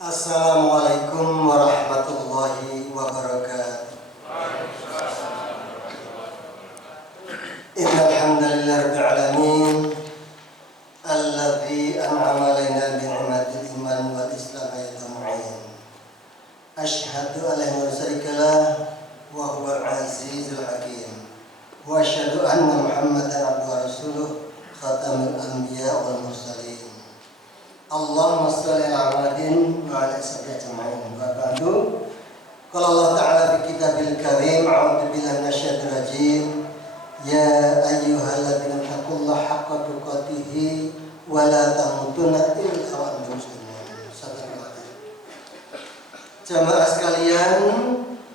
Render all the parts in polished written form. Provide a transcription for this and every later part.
Assalamualaikum warahmatullahi wabarakatuh. Innal hamdalillah rabbil alamin alladzi an'ama alaina bi ni'matil iman wal islam ayatumu'in. Asyhadu an la ilaha illallah wa huwal azizul hakim. Wa asyhadu anna Muhammadan abduhu wa rasuluh khatamul anbiya wal mursalin. Allahumma shalli ala Muhammadin wa ala alihi ajma'in. Wa ba'du. Qala Allah Ta'ala fi kitabil karim, a'udzu billahi minasyaitonir rajim. Ya ayyuhalladzina taqullaha haqqa tuqatih wa la tamutunna illa wa antum muslimun. Jamaah sekalian,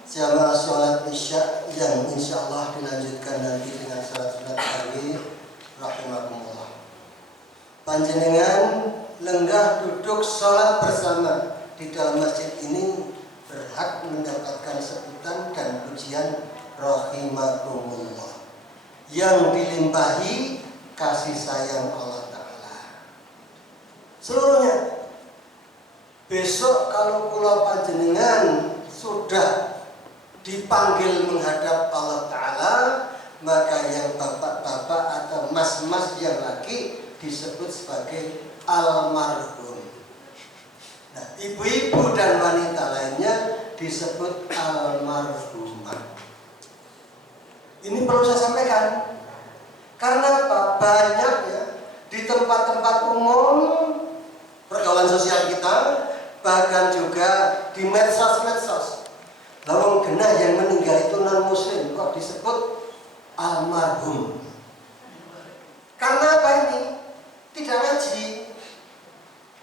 jamaah salat Isya yang insyaallah dilanjutkan nanti dengan salat tarawih rahimakumullah. Panjenengan lenggah duduk sholat bersama di dalam masjid ini berhak mendapatkan sebutan dan pujian rahimakumullah yang dilimpahi kasih sayang Allah Ta'ala seluruhnya. Besok kalau kula panjenengan sudah dipanggil menghadap Allah Ta'ala, maka yang bapak-bapak atau mas-mas yang laki disebut sebagai almarhum. Nah, ibu-ibu dan wanita lainnya disebut almarhumah. Ini perlu saya sampaikan. Karena apa? Banyak ya di tempat-tempat umum pergaulan sosial kita, bahkan juga di medsos-medsos. Lawang genah yang meninggal itu non muslim kok disebut almarhum. Karena apa ini? Tidak ngaji.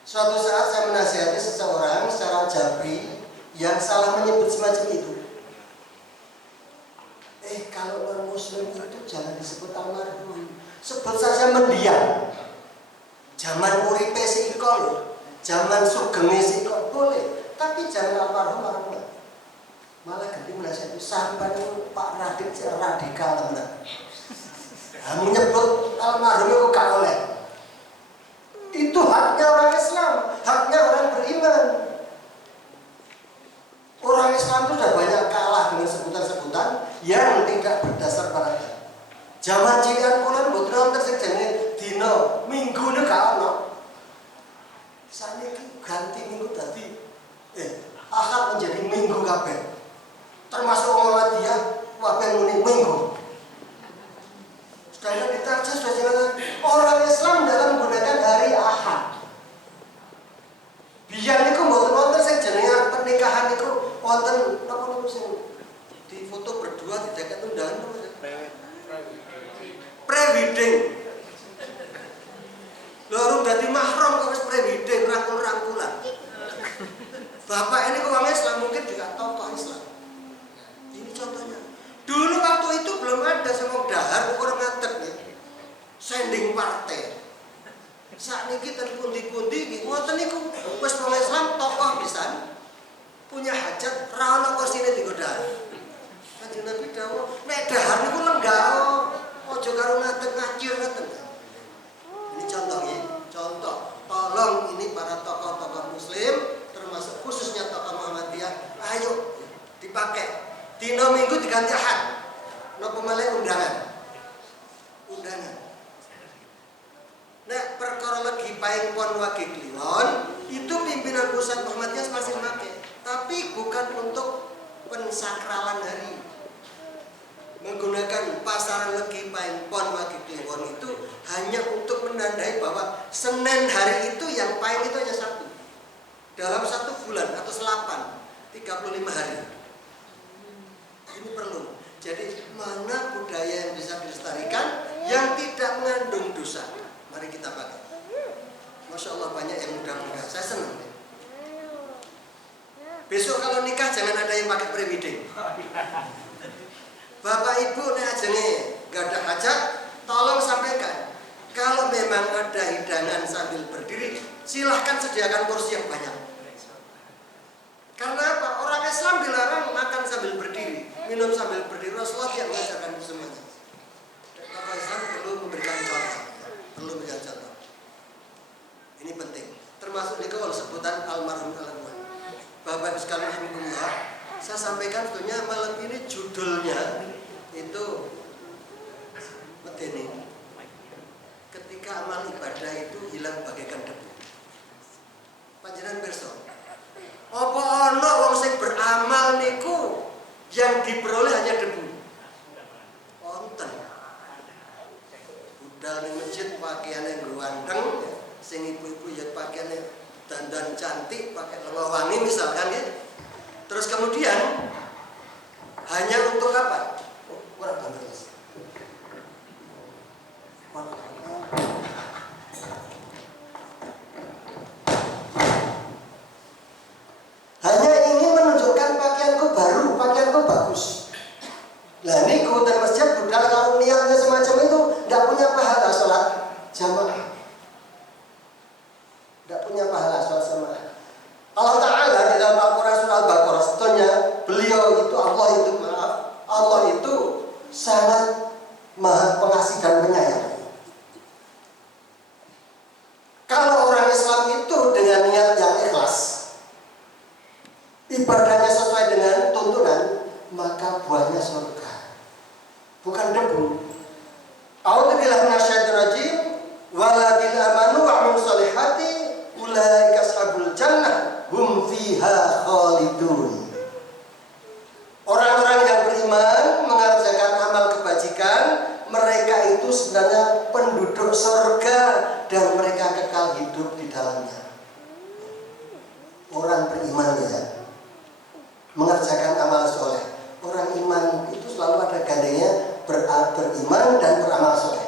Suatu saat saya menasihati seseorang secara jabri yang salah menyebut semacam itu. Kalau non muslim itu jangan disebut almarhum, sebut saja mendiang. Zaman uripe sikol, zaman sugenge sikol boleh, tapi jangan almarhum. Malah ganti menasihati sampai itu Pak Radik radikal teman. Menyebut almarhum itu gak oleh. Itu haknya orang Islam, haknya orang beriman. Orang Islam itu sudah banyak kalah dengan sebutan-sebutan yang tidak berdasar pada agama. Zaman cilian kula mboten wonten sing jenenge dina, minggu niku gak ono. Saniki ganti minggu dadi Ahad menjadi minggu kabeh. Termasuk Muhammadiyah kabeh muni minggu. Sudah ditaja sudah jelas orang Islam dalam menggunakan hari Ahad. Biar niku mboten wonten sing jenenge pernikahan niku wonten napa niku sing di foto berdua tidak undangan pre-wedding. Lho dadi mahram kok wis pre-wedding rangkul-rangkulan. Bapak ini kok orang Islam mungkin juga tokoh Islam. Ini contohnya. Dulu waktu itu belum ada semua dahar orang ngadeg ya. Sending partai. Saat ini kita pundi-pundi ngoten niku wis wong Islam tokoh pisan. Punya hajat ra ono kursine dienggo dahar. Kanjeng Nabi dawuh, nek dahar niku lenggah, aja karo ngadeg ngacir ngoten. Ini contoh ya, contoh. Tolong ini para tokoh-tokoh muslim termasuk khususnya tokoh Muhammadiyah, ayo dipakai. Dino minggu diganti Ahad. Napa malih undangan. Undangan. Nek perkara legi paing pon wage kliwon, itu pimpinan pusat Muhammadiyah masih memakai. Tapi bukan untuk pensakralan hari. Menggunakan pasaran legi paing pon wage kliwon itu hanya untuk menandai bahwa Senin hari itu yang paing itu hanya satu. Dalam satu bulan atau selapan 35 hari. Ini perlu. Jadi mana budaya yang bisa dilestarikan yang tidak mengandung dosa? Mari kita pakai. Masya Allah banyak yang mudah menikah. Saya senang. Besok kalau nikah jangan ada yang pakai pre-wedding. Bapak ibu nek ajenge gak ada hajat, tolong sampaikan. Kalau memang ada hidangan sambil berdiri, silahkan sediakan porsi yang banyak. Karena apa? Orang Islam dilarang makan sambil berdiri, minum sambil berdiri. Rasulullah yang mengajarkan itu semuanya. Orang Islam perlu memberikan contoh, perlu memberikan contoh. Ini penting. Termasuk juga sebutan almarhum. Bapak Ibu sekalian rahimakumullah, saya sampaikan sebetulnya malam ini judulnya itu medeni. Ketika amal ibadah itu hilang bagaikan debu. Panjenengan pirsa, apa ana wong sing beramal niku yang diperoleh hanya debu? Wonten. Budal ning masjid pakaiane ngruwanteng, sing ibu-ibu ya pakaiane dandan cantik, pakai lenga wangi misalkan ya. Terus kemudian hanya untuk apa? Oh, kurang banget. Hanya ingin menunjukkan pakaianku baru, pakaianku bagus. Lah niku dan masjid budal kalau niatnya semacam itu tidak punya pahala sholat jamaah. Tidak punya pahala sholat jamaah. Allah Ta'ala di dalam Al-Quran surah Al-Baqarah sebetulnya beliau itu Allah itu sangat maha pengasih dan penyayang. Kalau orang Islam itu dengan niat yang ikhlas, ibadahnya sesuai dengan tuntunan, maka buahnya surga, bukan debu. A'udzubillahi minasyaitonir rajim. Walladzina amanu wa 'amilus sholihati ulaika ashabul jannah hum fiha khalidun. Orang-orang yang beriman mengerjakan amal kebajikan, mereka itu sebenarnya penduduk surga dan mereka kekal hidup di dalamnya. Orang beriman ya, mengerjakan amal soleh. Orang iman itu selalu ada gandengnya beriman dan beramal soleh.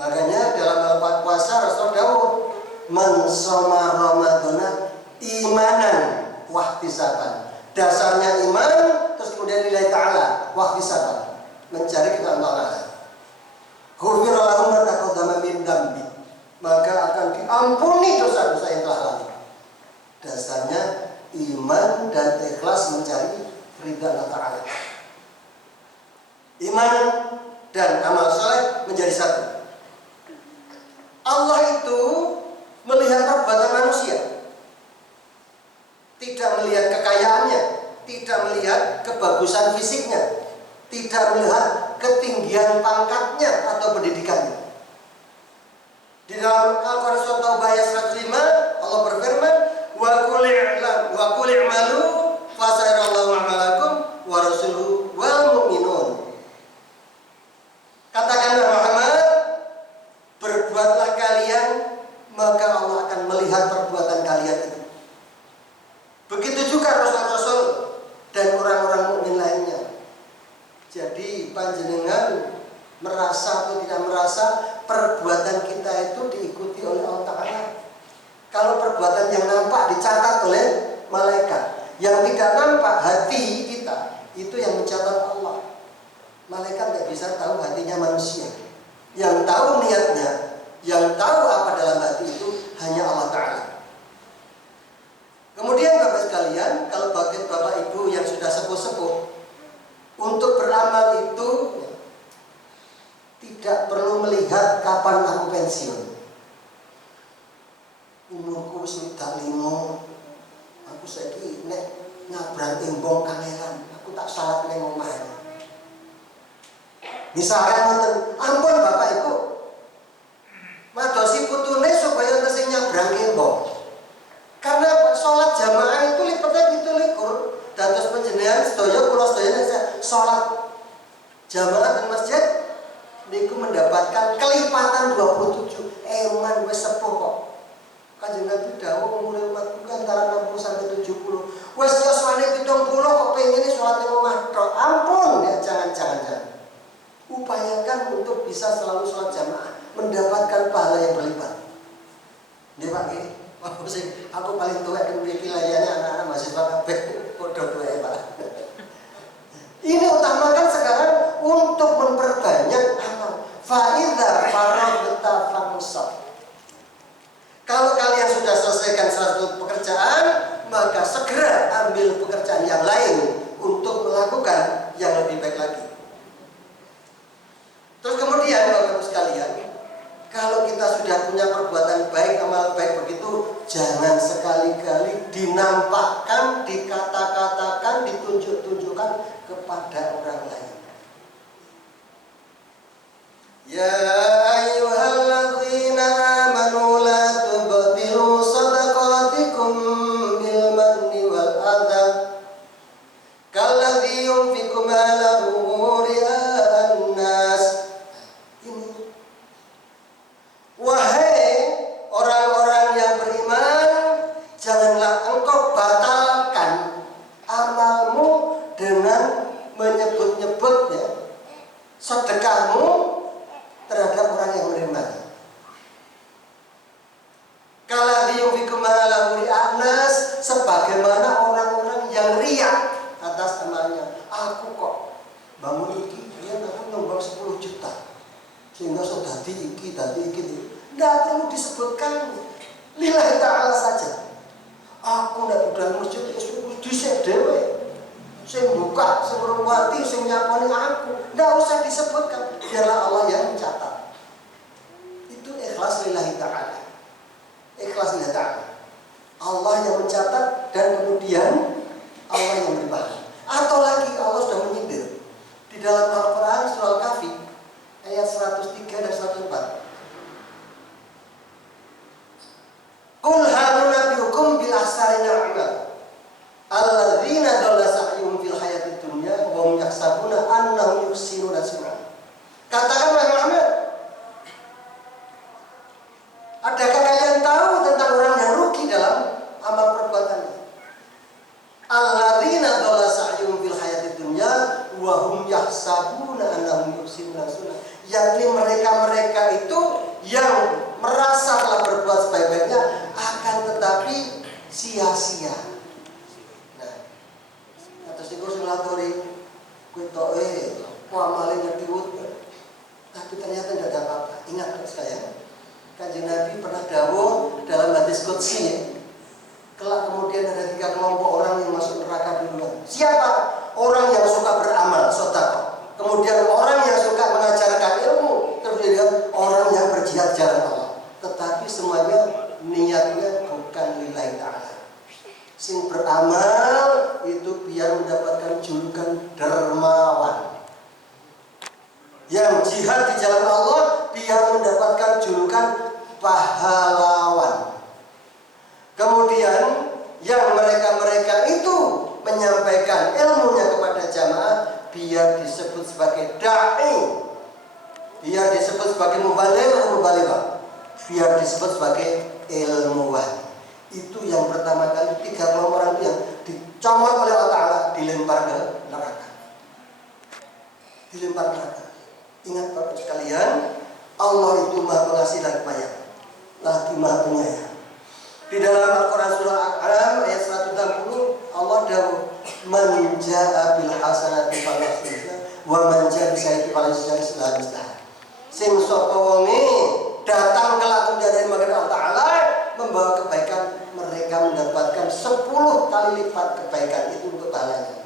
Makanya dalam puasa Rasul dawuh, man shoma ramadhana imanan wahtisaban. Dasarnya iman, terus kemudian nilai ta'ala wahtisaban, mencari keridhaan Allah. Ghufira lahum ma taqaddama min dambi, maka akan diampuni dosa-dosa yang telah lalu. Dasarnya iman dan ikhlas mencari keridhaan Allah Ta'ala. Iman dan amal soleh menjadi satu. Allah itu melihat perbuatan manusia, tidak melihat kekayaannya, tidak melihat kebagusan fisiknya, tidak melihat ketinggian pangkatnya atau pendidikannya. Di dalam Al-Quran surah Taubah ayat 105 Allah berfirman, wa qul i'malu fasayarallahu a'malakum wa rasuluhu wal mu'minun. Katakanlah Muhammad, berbuatlah kalian, maka Allah akan melihat perbuatan kalian itu. Begitu juga Rasul-Rasul dan orang-orang mukmin lainnya. Jadi panjenengan merasa atau tidak merasa perbuatan kita itu diikuti oleh Allah Ta'ala. Kalau perbuatan yang nampak dicatat oleh malaikat, yang tidak nampak hati kita itu yang mencatat Allah. Malaikat tidak bisa tahu hatinya manusia. Yang tahu niatnya, yang tahu apa dalam hati itu hanya Allah Ta'ala. Kemudian Bapak sekalian, kalau bagi Bapak Ibu yang sudah sepuh-sepuh, untuk beramal itu tidak perlu melihat kapan aku pensiun. Umurku sudah 5, aku saiki nek nyabrang tembok kangelan, aku tak salat ning omah. Misalkan ngoten, ampun Bapak Ibu, madosi putune supaya tesih nyabrang tembok. Karena sholat jamaah itu lipatnya gitu likur. Dados panjenengan sedaya kula sedaya sholat jamaah di masjid niku mendapatkan kelipatan 27. Eman wis sepuh kok. Kanjeng Nabi dawuh umure umatku antara 60 sampai 70. Wis yoswane 70 kok pengine sholat ning omah tok. Ampun ya, jangan. Upayakan untuk bisa selalu sholat jamaah, mendapatkan pahala yang berlipat. Nggih Pak nggih. Aku paling tua dan memiliki layarnya anak-anak mahasiswa kabeh podo tuae Pak. Ini utamakan sekarang untuk memperbanyak amal. Fa'idha faragta fansab. Kalau kalian sudah selesaikan satu pekerjaan, maka segera ambil pekerjaan yang lain untuk melakukan yang lebih baik lagi. Terus kemudian Bapak-Ibu sekalian, Kalau kita sudah punya perbuatan baik, amal baik begitu, jangan sekali-kali dinampakkan, dikata-katakan, ditunjuk-tunjukkan kepada orang lain. Ya ayyuhalladzina amanu la tubtilu shadaqatikum bil manni wal adha kalladzi yunfiqu malahu ria'an nas. Wahai orang-orang yang beriman, janganlah engkau batalkan amalmu dengan menyebut-nyebutnya sedekahmu terhadap orang yang menerimanya. Kalladzi yunfiqu malahu ria'an nas, sebagaimana orang-orang yang riya atas amalnya. Aku kok bangun iki, aku nyumbang 10 juta. Sehingga sudah tadi iki. Tidak perlu disebutkan, lillahi ta'ala saja. Aku tidak budal masjid, disek dewe. Sing buka, sing merumati, sing nyaponi aku. Tidak usah disebutkan, biarlah Allah yang mencatat. Itu ikhlas lillahi ta'ala. Ikhlas lillahi ta'ala. Allah yang mencatat dan kemudian Allah yang beri pahala. Atau lagi Allah sudah menyindir di dalam Al-Quran surah Al-Kahfi ayat 103 dan 104. Qul hal nunabbiukum bil akhsarina a'mal alladzina dhalla sa'yuhum fil hayatid dunya wa hum yahsabuna annahum yuhsinuna sun'a. Katakanlah Muhammad, adakah kalian tahu tentang orang yang rugi dalam amal perbuatannya? Alladzina dhalla sa'yuhum fil hayatid dunya wa hum yahsabuna annahum yuhsinuna sun'a. Yakni mereka-mereka itu yang merasa telah berbuat sebaik-baiknya, akan tetapi sia-sia. Nah, atas itu simulatori kuitoe amale ngediwut, tapi ternyata tidak ada apa-apa. Ingat sekalian, Kanjeng Nabi pernah dawuh dalam hadis qudsi, kelak kemudian ada 3 kelompok orang yang masuk neraka duluan. Siapa? Orang yang suka beramal, sedekah. Kemudian orang yang suka mengajarkan ilmu, kemudian orang yang berjihad jalan Allah. Tetapi semuanya niatnya bukan lillahi ta'ala. Sing beramal itu biar mendapatkan julukan dermawan. Yang jihad di jalan Allah biar mendapatkan julukan pahlawan. Kemudian yang mereka-mereka itu menyampaikan ilmunya kepada jamaah biar disebut sebagai da'i, biar disebut sebagai mubaligh, biar disebut sebagai ilmuwan. Itu yang pertama kali 3 kelompok orang itu yang dicomot oleh Allah Ta'ala, dilempar ke neraka. Dilempar neraka. Ingat Bapak sekalian, Allah itu Maha Pengasih lagi penyayang, lagi Maha Penyayang. Di dalam Al-Quran surah Al-An'am ayat 160, Allah dawuh, man jaa bil hasanati falahu wa man jaa bis sayyi'ati falahu mislah. Sing sapa wonge datang kelak dari Allah Ta'ala membawa kebaikan, mereka mendapatkan 10 kali lipat kebaikan itu untuk pahalanya.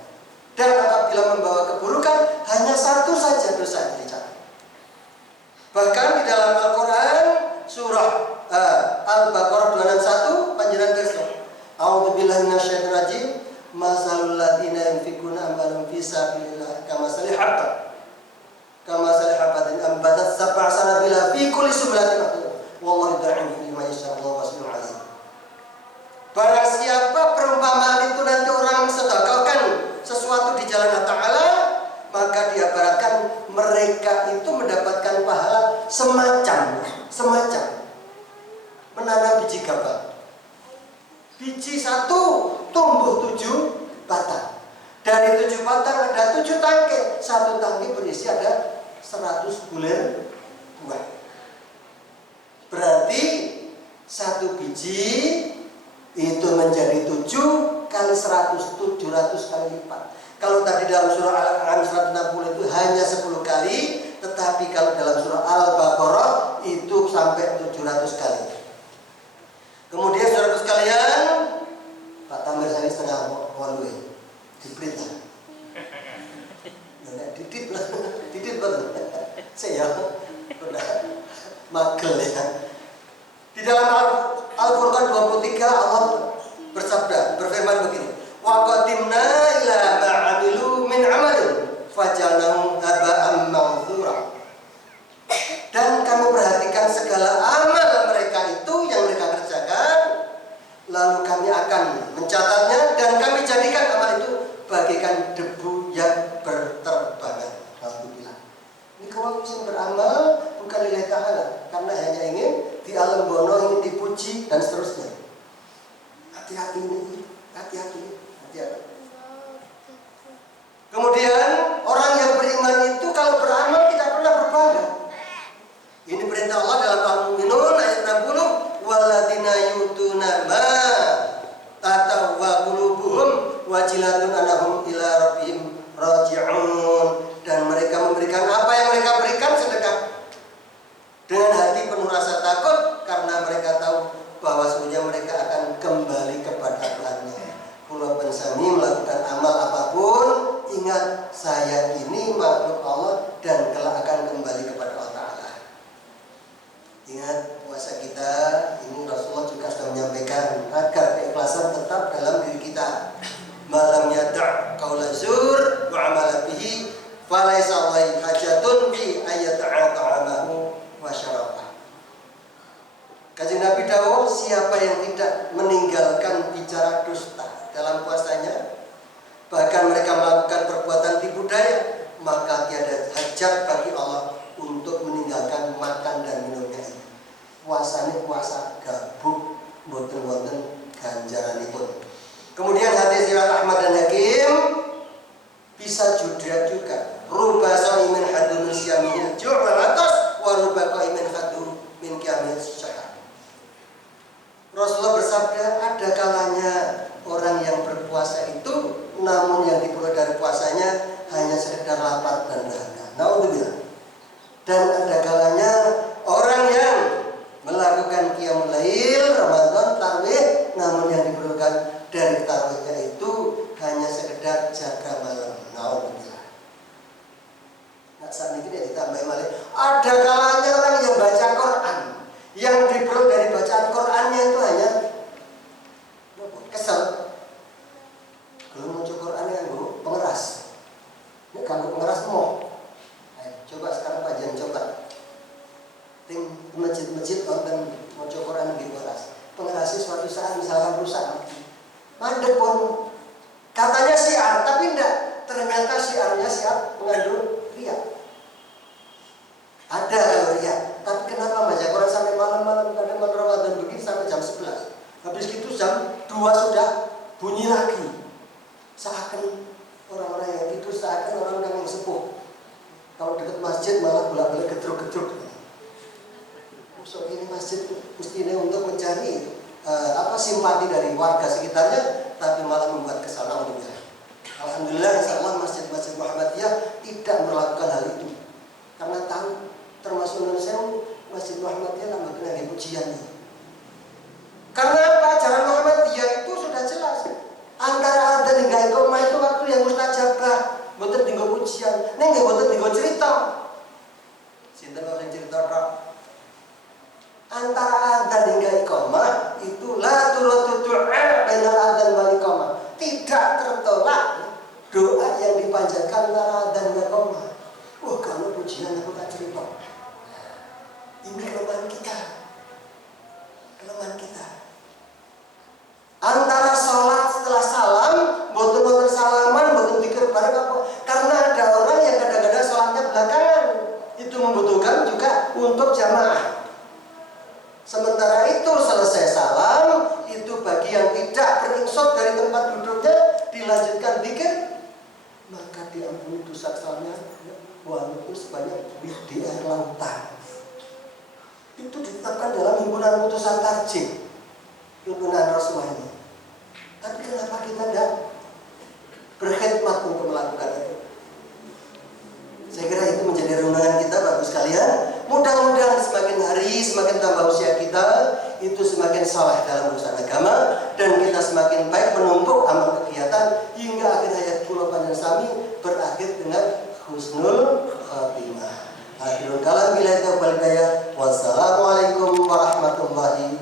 Dan apabila membawa keburukan, hanya 1 saja dosa yang dicatat. Bahkan di dalam Al-Quran surah Al-Baqarah 261 panjenengan kersa, a'udzubillahi minasyaitonir rajim, masalul ladzina yunfiquna amwalahum fi sabilillah kamasalil habatin ambatat sab'a sanabila fi kulli sumbulatin wallahu yud'ifu liman yasha wallahu wasi'un 'alim. Barang siapa perumpamaan itu nanti orang sedekahkan sesuatu di jalan Allah Ta'ala, maka diibaratkan mereka itu mendapatkan pahala semacam menanam biji gabah. Biji 1 tumbuh 7 batang. Dari 7 batang ada 7 tangkai. 1 tangkai berisi ada 100 bulir buah. Berarti 1 biji itu menjadi 7 kali 100, 700 kali lipat. Kalau tadi dalam surah Al-An'am 160 itu hanya 10 kali, tetapi kalau dalam surah Al-Baqarah itu sampai 700 kali. Kemudian saudara sekalian, Pak Tamir saya setengah walu dibrit lah. Didit betul. Saya pernah pegel ya. Di dalam Al-Furqan 23 Allah bersabda, berfirman begini, wa qadimna ila ma 'amilu min 'amalin fajalnahu haba'an manthura. Dan kamu perhatikan segala amal mereka itu yang mereka kerjakan, lalu kami akan mencatatnya dan kami jadikan amal itu bagaikan debu yang berterbangan. Alhamdulillah. Ini kalau yang beramal bukan lillahi ta'ala, karena hanya ingin di alam bono, ingin dipuji dan seterusnya. Hati-hati ini, hati-hati. Kemudian orang yang beriman itu kalau beramal tidak pernah berbangga. Ini perintah Allah dalam Al-Mu'minun ayat 60, walladzina yutuna ma atau wa qulubuhum wajilatun annahum ila rabbihim raji'un. Dan mereka memberikan apa yang mereka berikan sedekah dengan hati penuh rasa takut karena mereka tahu bahwa sebenarnya mereka akan kembali kepada Tuhannya. Kalau pensami melakukan amal apapun, ingat saya ini makhluk Allah dan kelak akan kembali kepada Allah Ta'ala. Ingat puasa kita, ini Rasulullah juga sudah menyampaikan agar keikhlasan tetap dalam diri kita. Malam yada' qaula zur wa amala bihi falaysa alaihi hajatun fi ayyata'a ta'amahu wa syarabah. Kanjeng Nabi dawuh, siapa yang tidak meninggalkan bicara dusta dalam puasanya, bahkan mereka melakukan perbuatan tipu daya, maka tiada hajat bagi Allah untuk meninggalkan makan dan minumnya. Puasanya puasa gabuk, boten-boten ganjaranipun. Kemudian hadis riwayat Ahmad dan Hakim bisa juga. Ruba shaimin hadu min syamihil ju' wal atas wa ruba qaimin hadu min qiyamil syahar. Rasulullah bersabda, ada kalanya orang yang berpuasa itu namun yang diperoleh dari puasanya hanya sekedar lapar dan dahaga. Naudzubillah. Dan ada kalanya orang yang melakukan qiyamul lail, Ramadan, tarawih, namun yang diperlukan dari tarawihnya itu hanya sekedar jaga malam. Naudzubillah. Nah, saat ini dia ditambah malah. Ada kalanya orang yang baca Quran, yang diperoleh dari bacaan Qurannya itu hanya kesel. Kalau mau coba Quran yang pengeras, ini kalau pengeras mau. Coba sekarang Pak coba. Ting masjid-masjid dan mau coba Quran yang pengeras. Pengerasnya suatu saat misalkan rusak, mandek pun katanya syiar, tapi enggak. Ternyata syiarnya syiar mengandung riya. Ada kalau riya, tapi kenapa baca Quran sampai malam-malam, kadang malam Ramadan begini sampai jam 11. Habis itu jam 2 sudah bunyi lagi. Seakan orang-orang yang tidur, seakan orang-orang yang sepuh. Kalau dekat masjid malah bolak-balik gedruk-gedruk. So ini masjid mestinya untuk mencari simpati dari warga sekitarnya, tapi malah membuat kesalahan. Alhamdulillah, insyaallah masjid-masjid Muhammadiyah tidak melakukan hal itu, karena tahu termasuk Indonesia masjid Muhammadiyah lambat lagi pujiannya. Karena apa? Ajaran Muhammadiyah itu sudah jelas. Antara adzan hingga iqamah itu waktu yang mustajabah, mboten dinggo pujian, ning nggih mboten dinggo cerita. Sinten sing cerita tok? Antara adzan hingga iqamah itu la turatu du'a bainal adzan wal iqamah. Tidak tertolak doa yang dipanjatkan antara adzan dan iqamah. Wah, kalau pujian aku tak cerita. Ini kelemahan kita. Kelemahan kita. Antara sholat setelah salam, boten-boten salaman, boten zikir bareng apa? Karena ada orang yang kadang-kadang sholatnya belakangan. Itu membutuhkan juga untuk jamaah. Sementara itu selesai salam, itu bagi yang tidak beringsot dari tempat duduknya, dilanjutkan zikir, maka diampuni dosa kesalahannya walaupun sebanyak di air lautan. Itu ditetapkan dalam himpunan putusan tarjih, himpunan Rasulullah ini. Tapi kenapa kita tidak berkhidmat untuk melakukan itu? Saya kira itu menjadi renungan kita, Bapak sekalian. Mudah-mudahan semakin hari, semakin tambah usia kita, itu semakin saleh dalam urusan agama, dan kita semakin baik menumpuk amal kegiatan hingga akhir hayat kula panjenengan sami berakhir dengan husnul khatimah. Akhirul kalam, billahi taufiq wal hidayah. Wassalamualaikum warahmatullahi